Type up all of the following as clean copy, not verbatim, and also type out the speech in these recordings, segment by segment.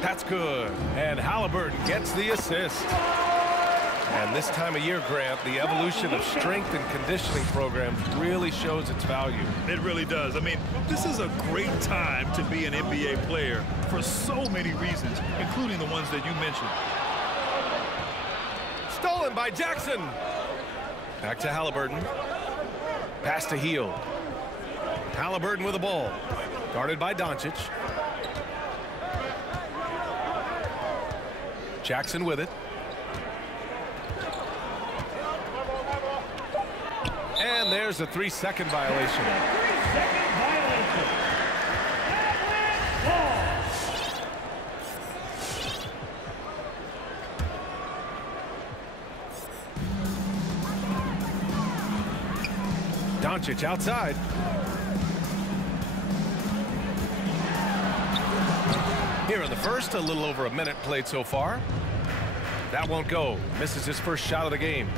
That's good. And Halliburton gets the assist. And this time of year, Grant, the evolution of strength and conditioning programs really shows its value. It really does. I mean, this is a great time to be an NBA player for so many reasons, including the ones that you mentioned. Stolen by Jackson. Back to Halliburton. Pass to Hield. Halliburton with the ball. Guarded by Doncic. Jackson with it. And there's a 3-second violation. Doncic outside. Here in the first, a little over a minute played so far. That won't go. Misses his first shot of the game.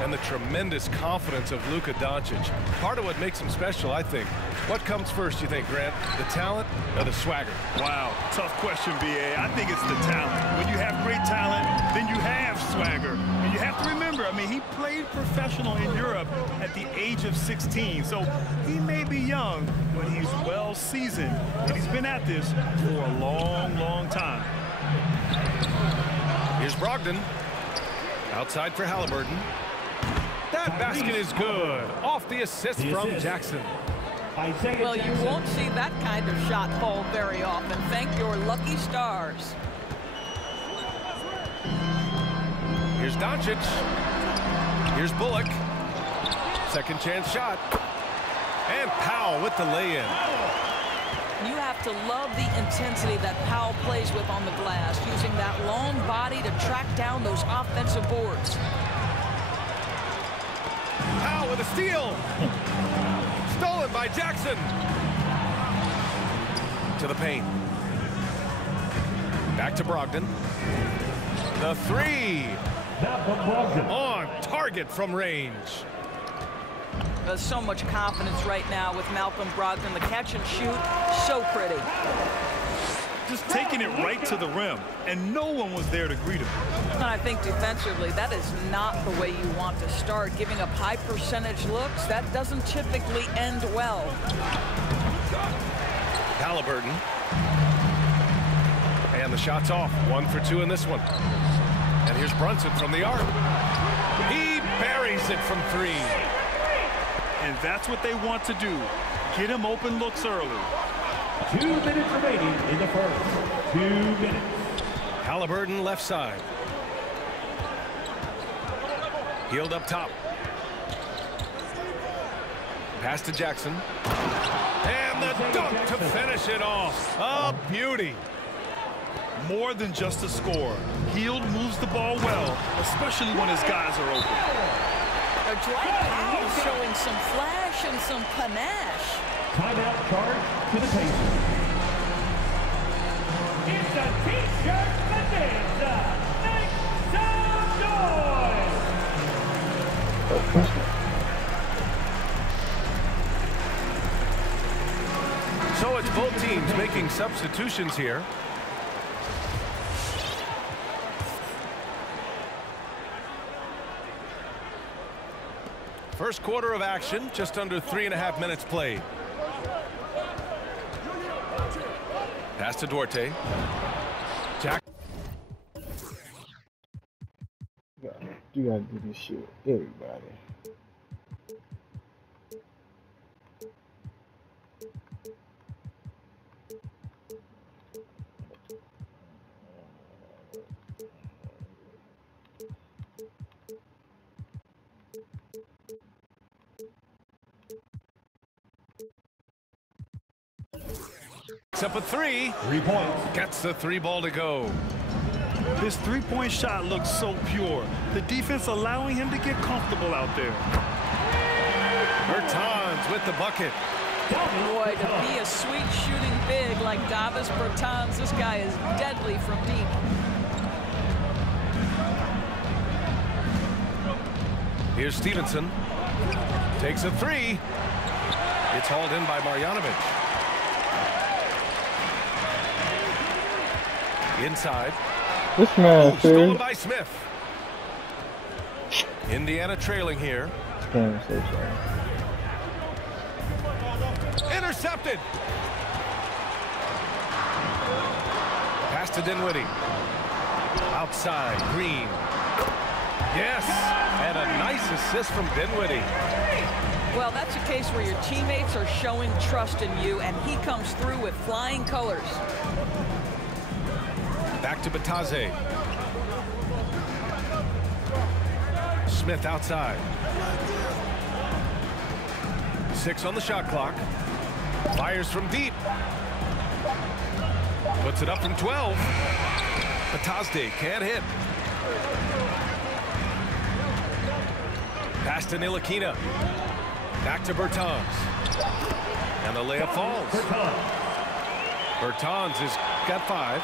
And the tremendous confidence of Luka Doncic. Part of what makes him special, I think. What comes first, you think, Grant? The talent or the swagger? Wow, tough question, B.A. I think it's the talent. When you have great talent, then you have swagger. And you have to remember, I mean, he played professional in Europe at the age of 16. So he may be young, but he's well seasoned. And he's been at this for a long, long time. Here's Brogdon. Outside for Halliburton. That basket is good. Off the assist from Jackson. Well, you won't see that kind of shot fall very often. Thank your lucky stars. Here's Doncic. Here's Bullock. Second chance shot. And Powell with the lay-in. You have to love the intensity that Powell plays with on the glass, using that long body to track down those offensive boards. Powell with a steal. Stolen by Jackson. To the paint. Back to Brogdon. The three. On target from range. There's so much confidence right now with Malcolm Brogdon. The catch and shoot, so pretty. Just taking it right to the rim, and no one was there to greet him. And I think defensively, that is not the way you want to start. Giving up high percentage looks, that doesn't typically end well. Halliburton. And the shot's off. 1 for 2 in this one. And here's Brunson from the arc. He buries it from 3. And that's what they want to do. Get him open looks early. 2 minutes remaining in the first. 2 minutes. Halliburton left side. Hield up top. Pass to Jackson. And the dunk to finish it off. A beauty. More than just a score. Hield moves the ball well, especially when his guys are open. Dwight Powell showing some flash and some panache. Timeout charge to the Pacers. It's a T-shirt bonanza. Make some noise. So it's both teams making substitutions here. First quarter of action, just under 3.5 minutes played. Pass to Duarte. Jack. You gotta do this shit, everybody. Up a 3. 3 points. Gets the 3 ball to go. This three-point shot looks so pure. The defense allowing him to get comfortable out there. Bertans with the bucket. Boy, to be a sweet shooting big like Davis Bertans, this guy is deadly from deep. Here's Stevenson. Takes a 3. It's hauled in by Marjanovic. Inside. This man, Stolen by Smith. Indiana trailing here. Damn, so sorry. Intercepted. Pass to Dinwiddie. Outside, Green. Yes, and a nice assist from Dinwiddie. Well, that's a case where your teammates are showing trust in you, and he comes through with flying colors. Back to Bataze. Smith outside. 6 on the shot clock. Fires from deep. Puts it up from 12. Bataze can't hit. Pass to Ntilikina. Back to Bertans. And the layup falls. Bertans has got 5.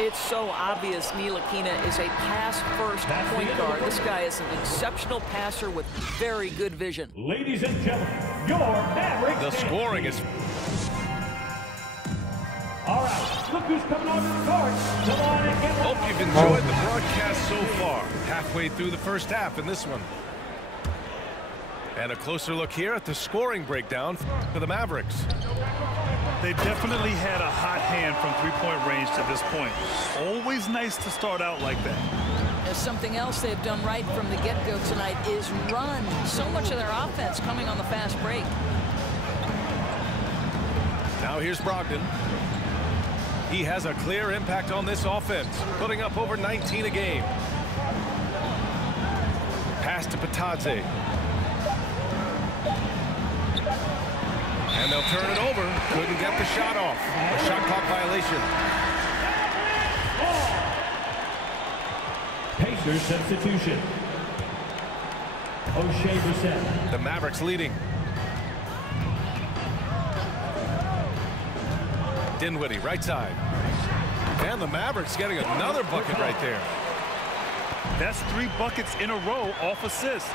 It's so obvious Ntilikina is a pass-first point guard. This guy is an exceptional passer with very good vision. Ladies and gentlemen, your Mavericks. The scoring is... All right, look who's coming on the court. Come on and get Hope you've enjoyed the broadcast so far. Halfway through the first half in this one. And a closer look here at the scoring breakdown for the Mavericks. They definitely had a hot hand from three-point range to this point. Always nice to start out like that. There's something else they've done right from the get-go tonight is run. So much of their offense coming on the fast break. Now here's Brogdon. He has a clear impact on this offense, putting up over 19 a game. Pass to Bataze. And they'll turn it over. Couldn't get the shot off. A shot clock violation. Pacers substitution. O'Shea Brissett. The Mavericks leading. Dinwiddie, right side. And the Mavericks getting another bucket right there. That's 3 buckets in a row off assist.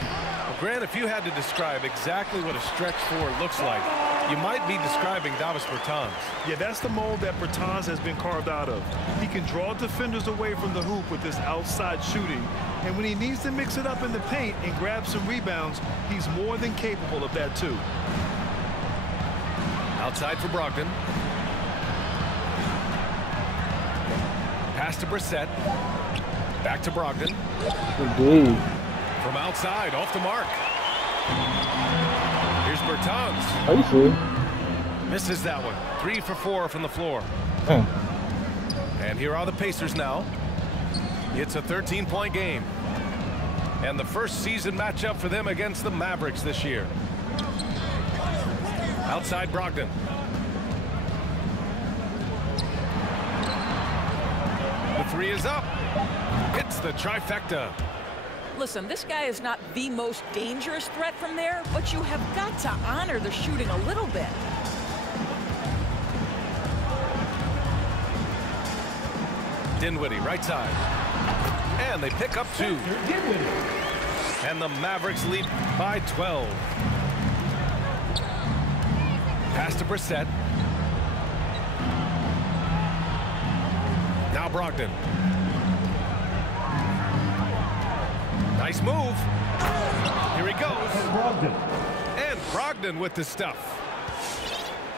Well, Grant, if you had to describe exactly what a stretch 4 looks like, you might be describing Davis Bertans. Yeah, that's the mold that Bertans has been carved out of. He can draw defenders away from the hoop with this outside shooting. And when he needs to mix it up in the paint and grab some rebounds, he's more than capable of that too. Outside for Brogdon. Pass to Brissett. Back to Brogdon. Indeed. From outside, off the mark. Here's Bertans. Are you serious? Misses that one. 3 for 4 from the floor. And here are the Pacers now. It's a 13-point game. And the first season matchup for them against the Mavericks this year. Outside Brogdon. The 3 is up. Hits the trifecta. Listen, this guy is not the most dangerous threat from there, but you have got to honor the shooting a little bit. Dinwiddie, right side. And they pick up 2. And the Mavericks lead by 12. Pass to Brissett. Now Brogdon. Nice move. Here he goes. And Brogdon with the stuff.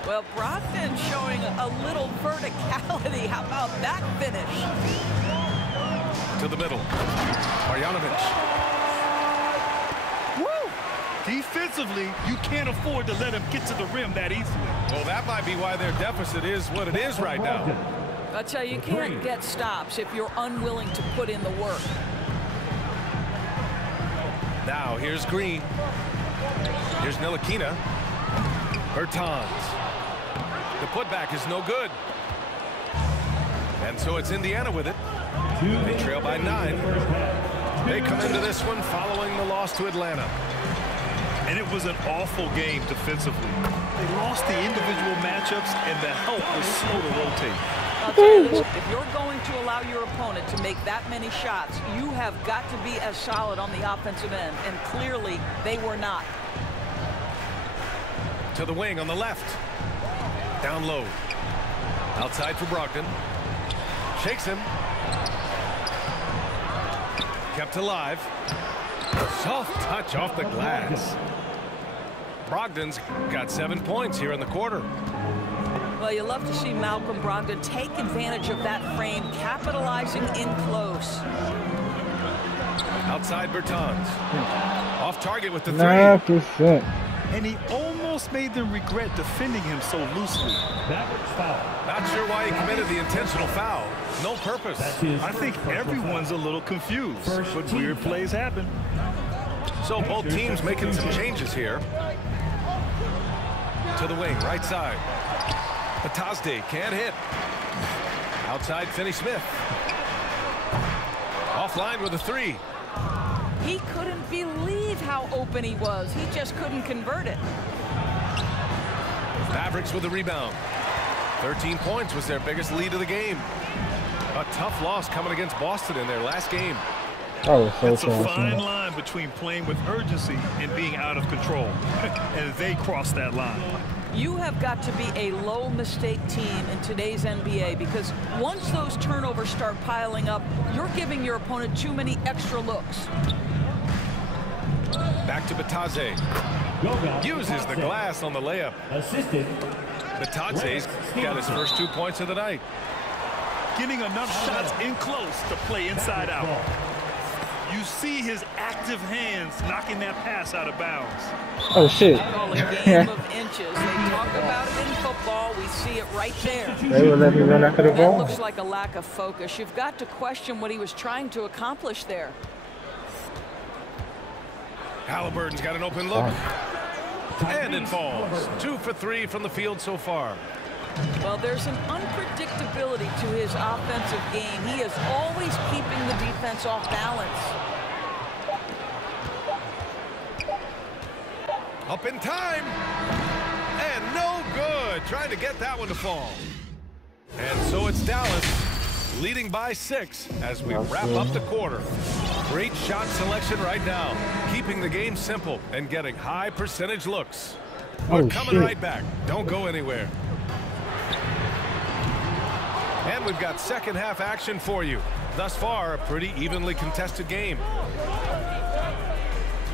Well, Brogdon showing a little verticality. How about that finish? To the middle. Marjanovic. Woo! Defensively, you can't afford to let him get to the rim that easily. Well, that might be why their deficit is what it is right now. I tell you, you can't get stops if you're unwilling to put in the work. Now here's Green. Here's Ntilikina. Bertans. The putback is no good. And so it's Indiana with it. They trail by 9. They come into this one following the loss to Atlanta. And it was an awful game defensively. They lost the individual matchups, and the help was slow to rotate. I'll tell you this, if you're going to allow your opponent to make that many shots, you have got to be as solid on the offensive end, and clearly they were not. To the wing on the left. Down low. Outside for Brogdon. Shakes him. Kept alive. Soft touch off the glass. Brogdon's got 7 points here in the quarter. Well, you love to see Malcolm Brogdon take advantage of that frame, capitalizing in close. Outside Bertans. Off target with the 3. 9%. And he almost made them regret defending him so loosely. Mavericks foul. Not sure why he committed the intentional foul. No purpose. I think everyone's a little confused, but weird plays happen. So both teams making some changes here. To the wing, right side. Batazde can't hit. Outside Finney-Smith. Offline with a 3. He couldn't believe how open he was. He just couldn't convert it. Mavericks with the rebound. 13 points was their biggest lead of the game. A tough loss coming against Boston in their last game. Oh, so It's a close, fine man. line between playing with urgency and being out of control. And they crossed that line. You have got to be a low mistake team in today's NBA, because once those turnovers start piling up, you're giving your opponent too many extra looks. Back to Batazde. Uses the glass on the layup. Assisted. Batazde's got his first 2 points of the night. Getting enough shots in close to play inside out. You see his active hands knocking that pass out of bounds. Oh, shit. Call a game of inches. They talk about it in football. We see it right there. They would let me run after the That ball. looks like a lack of focus. You've got to question what he was trying to accomplish there. Halliburton's got an open look. And it falls. 2 for 3 from the field so far. Well, there's an unpredictability to his offensive game. He is always keeping the defense off balance. Up in time. And no good. Trying to get that one to fall. And so it's Dallas leading by 6 as we wrap up the quarter. Great shot selection right now. Keeping the game simple and getting high percentage looks. We're coming right back. Don't go anywhere. And we've got second half action for you. Thus far, a pretty evenly contested game.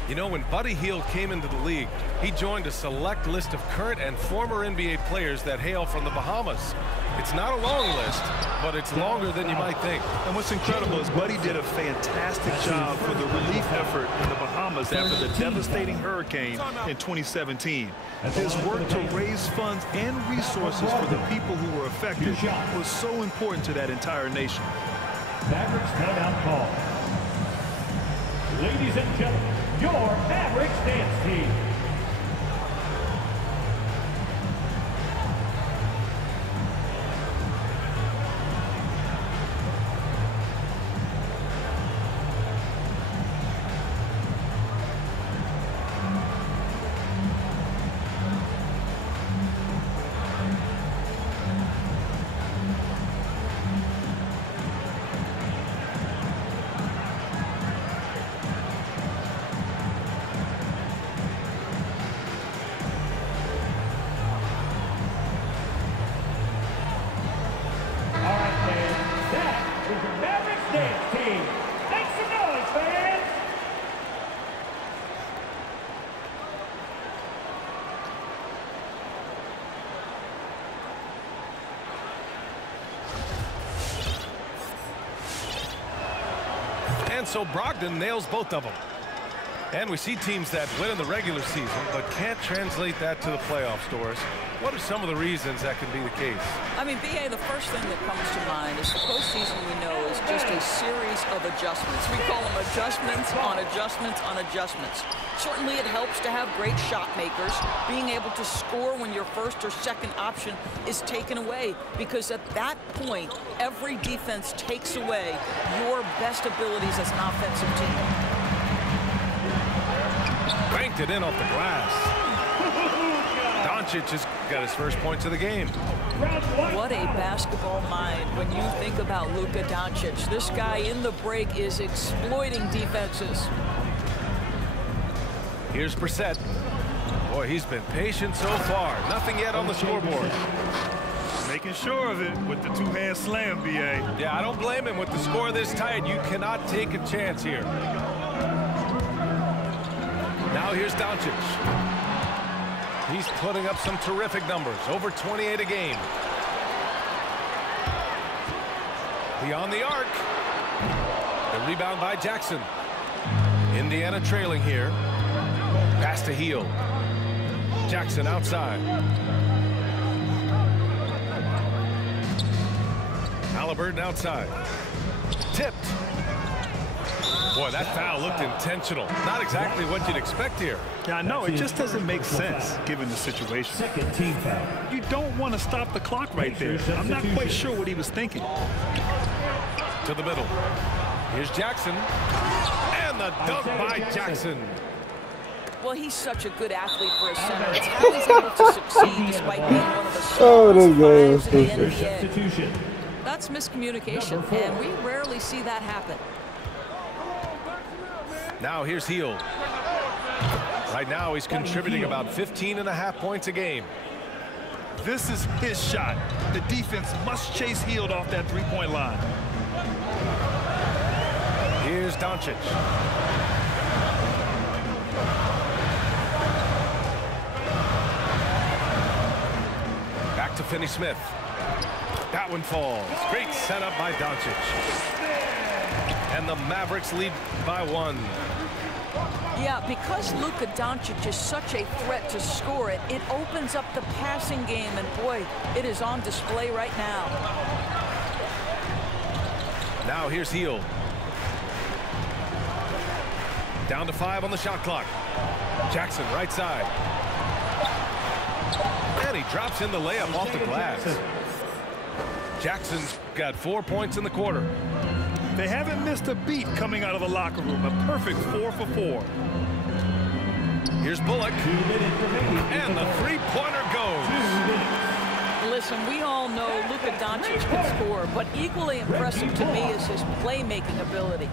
You know, when Buddy Hield came into the league, he joined a select list of current and former NBA players that hail from the Bahamas. It's not a long list, but it's longer than you might think. And what's incredible is Buddy did a fantastic job for the relief effort in the Bahamas after the devastating hurricane in 2017. His work to raise funds and resources for the people who were affected was so important to that entire nation. Mavericks timeout call. Ladies and gentlemen, your Mavericks dance team. And so Brogdon nails both of them. And we see teams that win in the regular season but can't translate that to the playoffs, Doris. What are some of the reasons that can be the case? I mean, B.A., the first thing that comes to mind is the postseason, we know, is just a series of adjustments. We call them adjustments on adjustments on adjustments. Certainly it helps to have great shot makers, being able to score when your first or second option is taken away, because at that point, every defense takes away your best abilities as an offensive team. Banked it in off the glass. Doncic has got his first points of the game. What a basketball mind when you think about Luka Doncic. This guy in the break is exploiting defenses. Here's Brissett. Boy, he's been patient so far. Nothing yet on the scoreboard. Make Making sure of it with the two-hand slam, B.A. Yeah, I don't blame him. With the score this tight, you cannot take a chance here. Now here's Doncic. He's putting up some terrific numbers, over 28 a game. Beyond the arc. The rebound by Jackson. Indiana trailing here. Pass to Heel. Jackson outside. Halliburton outside. Tipped. Boy, that foul looked intentional. Not exactly what you'd expect here. Yeah, I know. It just doesn't make sense given the situation. Second team foul. You don't want to stop the clock right there. I'm not quite sure what he was thinking. To the middle. Here's Jackson. And the dunk by Jackson. Well, he's such a good athlete for a center. It's how he's able to succeed despite being one of the strongest players in the NBA. Substitution. That's miscommunication, and we rarely see that happen. Now here's Heel. Right now he's contributing about 15.5 points a game. This is his shot. The defense must chase Hield off that three-point line. Here's Doncic. Back to Finney-Smith. That one falls. Great setup by Doncic. And the Mavericks lead by 1. Yeah, because Luka Doncic is such a threat to score it, it opens up the passing game, and boy, it is on display right now. Now here's Heel. Down to 5 on the shot clock. Jackson right side. And he drops in the layup off the glass. Jackson's got 4 points in the quarter. They haven't missed a beat coming out of the locker room. A perfect 4 for 4. Here's Bullock. And the three-pointer goes. Listen, we all know Luka Doncic can score, but equally impressive to me is his playmaking ability.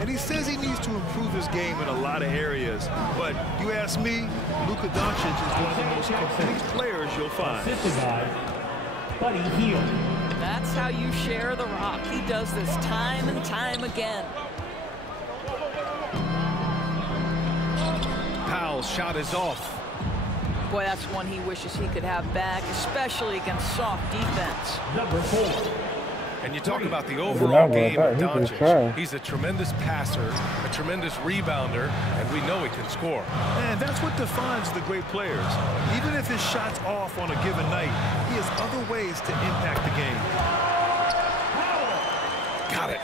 And he says he needs to improve his game in a lot of areas. But you ask me, Luka Doncic is one of the most complete players you'll find. Assisted by Buddy Hield. That's how you share the rock. He does this time and time again. Powell's shot is off. Boy, that's one he wishes he could have back, especially against soft defense. Number 4. And you talk about the overall game of Doncic. He's a tremendous passer, a tremendous rebounder, and we know he can score. And that's what defines the great players. Even if his shot's off on a given night, he has other ways to impact the game. Got it.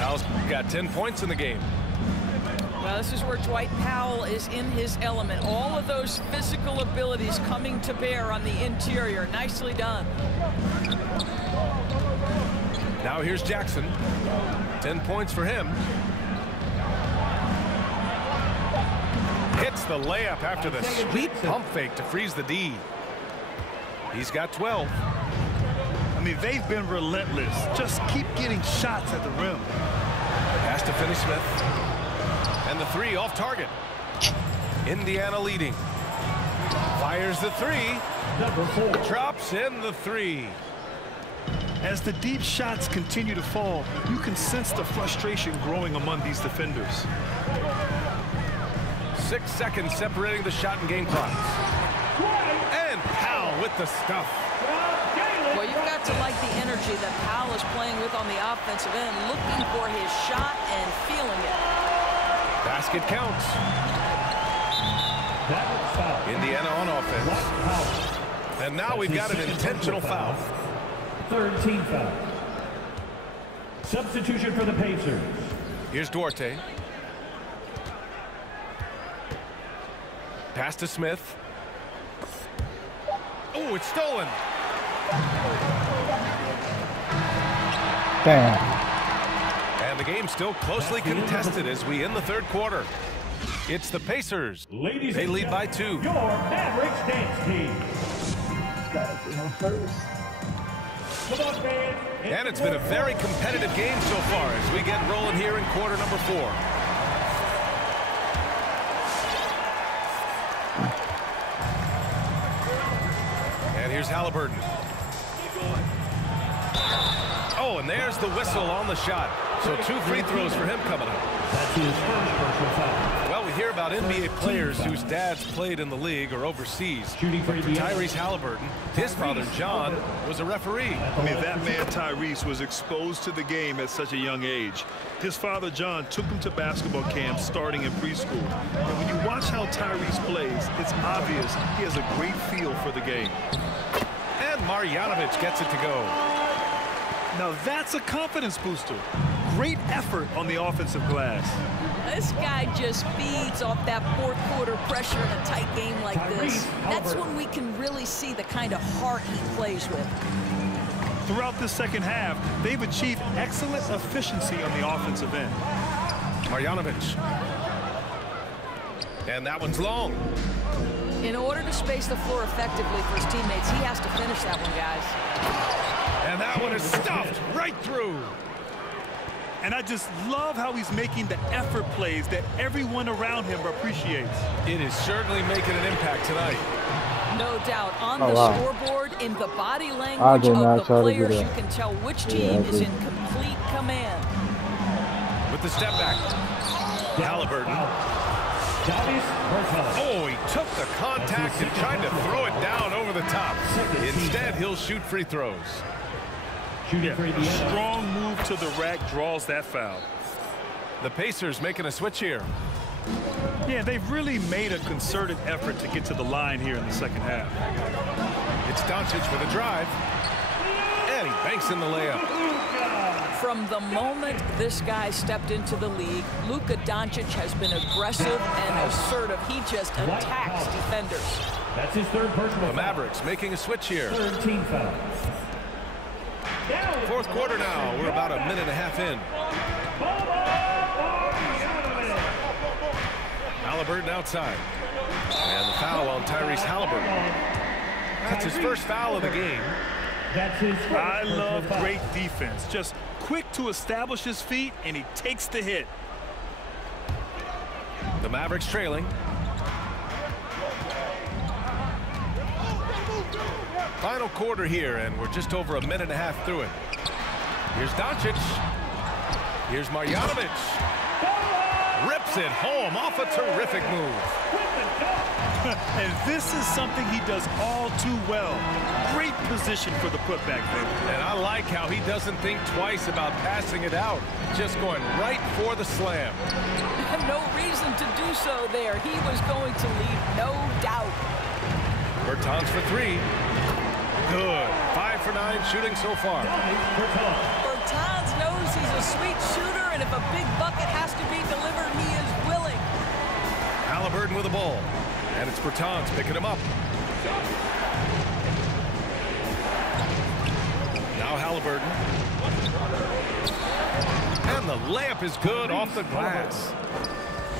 Powell's got 10 points in the game. Well, this is where Dwight Powell is in his element. All of those physical abilities coming to bear on the interior. Nicely done. Now here's Jackson. 10 points for him. Hits the layup after the sweet pump fake to freeze the D. He's got 12. I mean, they've been relentless. Just keep getting shots at the rim. Pass to Finney-Smith. And the 3 off target. Indiana leading. Fires the 3. Number 4. Drops in the 3. As the deep shots continue to fall, you can sense the frustration growing among these defenders. 6 seconds separating the shot and game clocks. And Powell with the stuff. Well, you've got to like the energy that Powell is playing with on the offensive end, looking for his shot and feeling it. Basket counts. Indiana on offense. And now we've got an intentional foul. Third team foul. Substitution for the Pacers. Here's Duarte. Pass to Smith. Oh, it's stolen. Damn. And the game's still closely contested as we end the third quarter. It's the Pacers. Ladies They and lead by 2. your Mavericks dance team. Come on, fans. And it's been a very competitive game so far as we get rolling here in quarter number 4. And And here's Halliburton. Oh, and there's the whistle on the shot. So 2 free throws for him coming up. That's his first personal foul. Well, we hear about NBA players whose dads played in the league or overseas. Shooting for But for Tyrese Halliburton, his father, John, was a referee. I mean, that man, Tyrese, was exposed to the game at such a young age. His father, John, took him to basketball camps starting in preschool. And when you watch how Tyrese plays, it's obvious he has a great feel for the game. And Marjanovic gets it to go. Now that's a confidence booster. Great effort on the offensive glass. This guy just feeds off that fourth quarter pressure in a tight game like this. That's when we can really see the kind of heart he plays with. Throughout the second half, they've achieved excellent efficiency on the offensive end. Marjanovic. And that one's long. In order to space the floor effectively for his teammates, he has to finish that one, guys. And that one is stuffed right through. And I just love how he's making the effort plays that everyone around him appreciates. It is certainly making an impact tonight. No doubt. On the scoreboard, in the body language of the players, you can tell which team is in complete command. With the step back. Halliburton. Oh, he took the contact and tried to throw it down over the top. Instead, he'll shoot free throws. Yeah, a strong move to the rack draws that foul. The Pacers making a switch here. Yeah, they've really made a concerted effort to get to the line here in the second half. It's Doncic with a drive. And he banks in the layup. From the moment this guy stepped into the league, Luka Doncic has been aggressive and assertive. He just attacks defenders. That's his third personal The Mavericks making a switch here. Third team foul. Fourth quarter now. We're about a minute and a half in. Halliburton outside. And the foul on Tyrese Halliburton. That's his first foul of the game. I love great defense. Just quick to establish his feet, and he takes the hit. The Mavericks trailing. Final quarter here, and we're just over a minute and a half through it. Here's Doncic. Here's Marjanovic. Rips it home off a terrific move. And this is something he does all too well. Great position for the putback there. And I like how he doesn't think twice about passing it out. Just going right for the slam. No reason to do so there. He was going to leave, no doubt. Bertans for 3. Good. 5 for 9 shooting so far. Bertans knows he's a sweet shooter, and if a big bucket has to be delivered, he is willing. Halliburton with the ball. And it's Bertans picking him up. Now Halliburton. And the layup is good off the glass.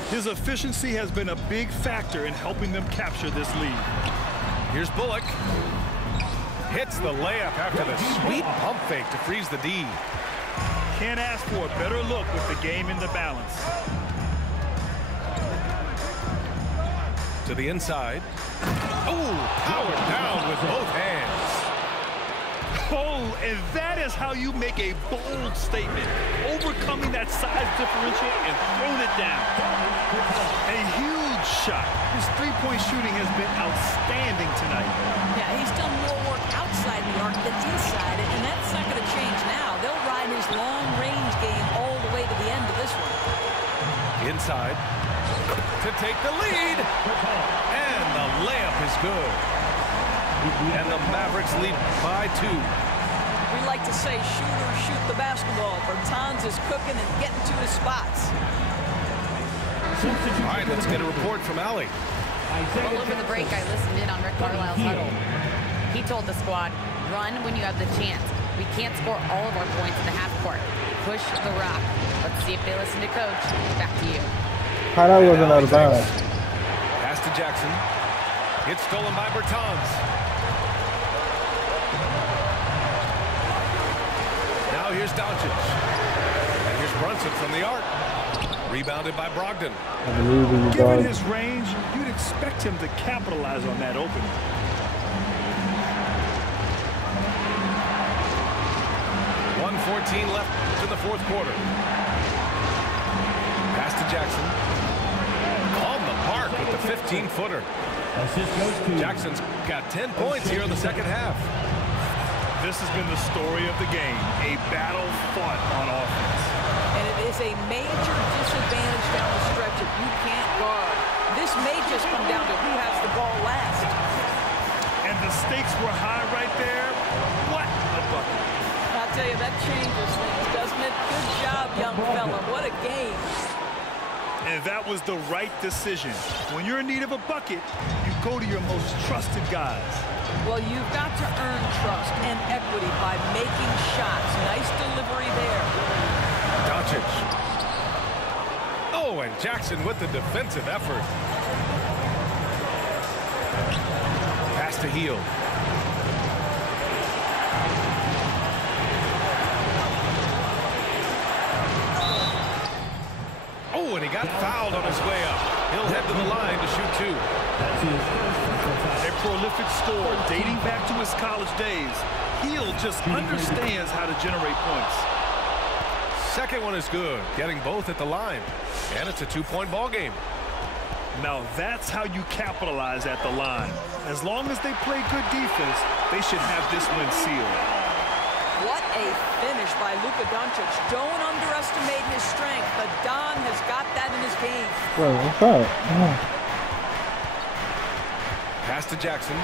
His efficiency has been a big factor in helping them capture this lead. Here's Bullock. Hits the layup after the sweet pump fake to freeze the D. Can't ask for a better look with the game in the balance. To the inside. Oh, powered down with both hands. Oh, and that is how you make a bold statement. Overcoming that size differential and throwing it down. A huge shot. His three-point shooting has been outstanding tonight. Yeah, he's done more work outside the arc than inside it, and that's not going to change now. They'll ride his long-range game all the way to the end of this one. Inside to take the lead. And the layup is good. And the Mavericks lead by 2. We like to say shooters shoot the basketball. Bertans is cooking and getting to his spots. All right, let's get a report from Allie. Well, over the break, I listened in on Rick Carlisle's huddle. He told the squad, run when you have the chance. We can't score all of our points in the half court. Push the rock. Let's see if they listen to coach. Back to you. How that wasn't out of bounds. Pass to Jackson. Gets stolen by Bertans. Now here's Doncic. And here's Brunson from the arc. Rebounded by Brogdon. Given his range, you'd expect him to capitalize on that opening. 2:14 left in the fourth quarter. Pass to Jackson. On the mark with the 15-footer. Jackson's got 10 points here in the second half. This has been the story of the game, a battle fought on offense. And it is a major disadvantage down the stretch if you can't guard. This may just come down to who has the ball last. And the stakes were high right there. What a bucket. I'll tell you, that changes things, doesn't it? Good job, young fella. What a game. And that was the right decision. When you're in need of a bucket, you go to your most trusted guys. Well, you've got to earn trust and equity by making shots. Nice delivery there. Doncic. Oh, and Jackson with the defensive effort. Pass to Hield. Oh, and he got fouled on his way up. He'll head to the line to shoot two. A prolific scorer dating back to his college days. Hield just understands how to generate points. Second one is good, getting both at the line. And it's a two-point ball game. Now that's how you capitalize at the line. As long as they play good defense, they should have this win sealed. What a finish by Luka Doncic. Don't underestimate his strength, but Don has got that in his game. Bro, what's up? Pass to Jackson.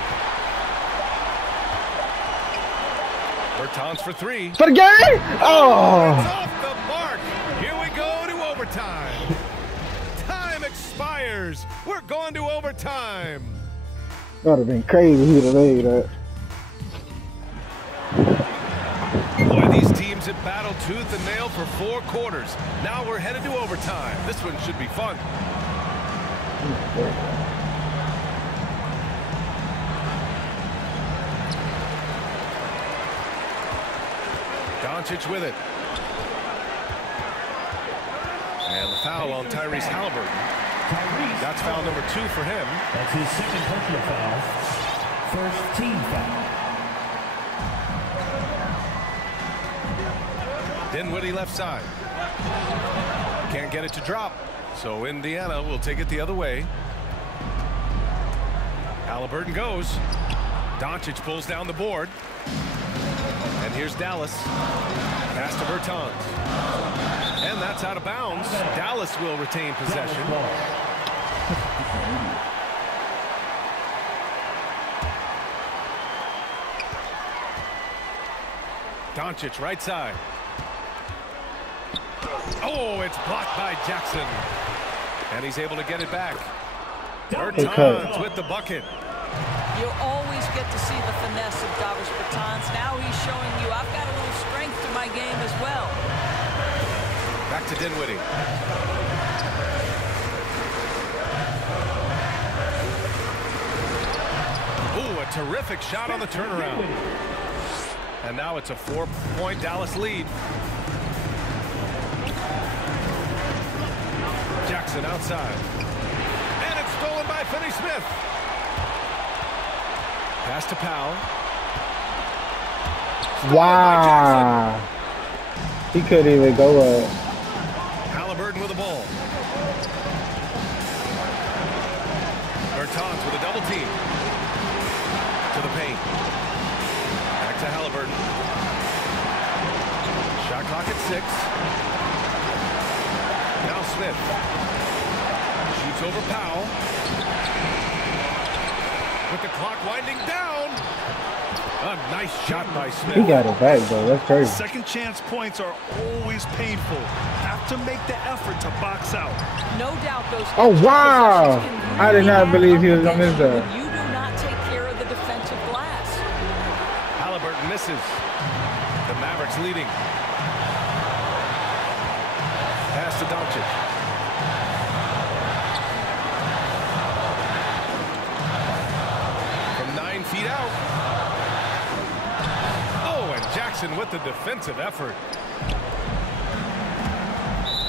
Bertans for three. For the game? Oh! It's off the mark. Here we go to overtime. Time expires. We're going to overtime. That would have been crazy if he'd have made that. Boy, these teams have battled tooth and nail for 4 quarters. Now we're headed to overtime. This one should be fun. Doncic with it. And the foul on Tyrese Halliburton. That's foul number 2 for him. That's his second personal foul. First team foul. Dinwiddie left side. Can't get it to drop. So Indiana will take it the other way. Halliburton goes. Doncic pulls down the board. And here's Dallas. Pass to Bertans. And that's out of bounds. Dallas will retain possession. Doncic right side. Oh, it's blocked by Jackson. And he's able to get it back. Bertans with the bucket. You'll always get to see the finesse of Davis Bertans. Now he's showing you I've got a little strength to my game as well. Back to Dinwiddie. Ooh, a terrific shot on the turnaround. And now it's a 4-point Dallas lead. Jackson outside. And it's stolen by Finney-Smith. Pass to Powell. Wow. He couldn't even go up. Halliburton with the ball. Bertans with a double team. To the paint. Back to Halliburton. Shot clock at 6. Now Smith. Shoots over Powell. With the clock winding down. A nice shot by Smith. He got it back, though. That's crazy. Second chance points are always painful. Have to make the effort to box out. No doubt those. Oh, wow. I did not believe he was going to miss that. You do not take care of the defensive glass. Halliburton misses. The Mavericks leading. Pass to Doncic. From 9 feet out. Oh, and Jackson with the defensive effort.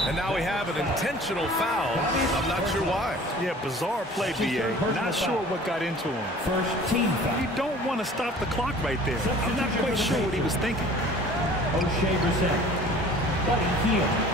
And now we have an intentional foul. I'm not sure why. Yeah, bizarre play, B.A. Not sure what got into him. First team foul. You don't want to stop the clock right there. I'm not quite sure what he was thinking. O'Shea Brissett. Buddy Hield.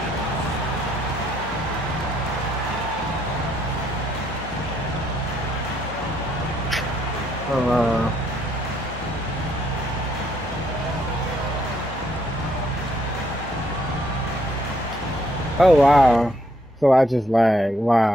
Oh wow. So I just lagged. Wow.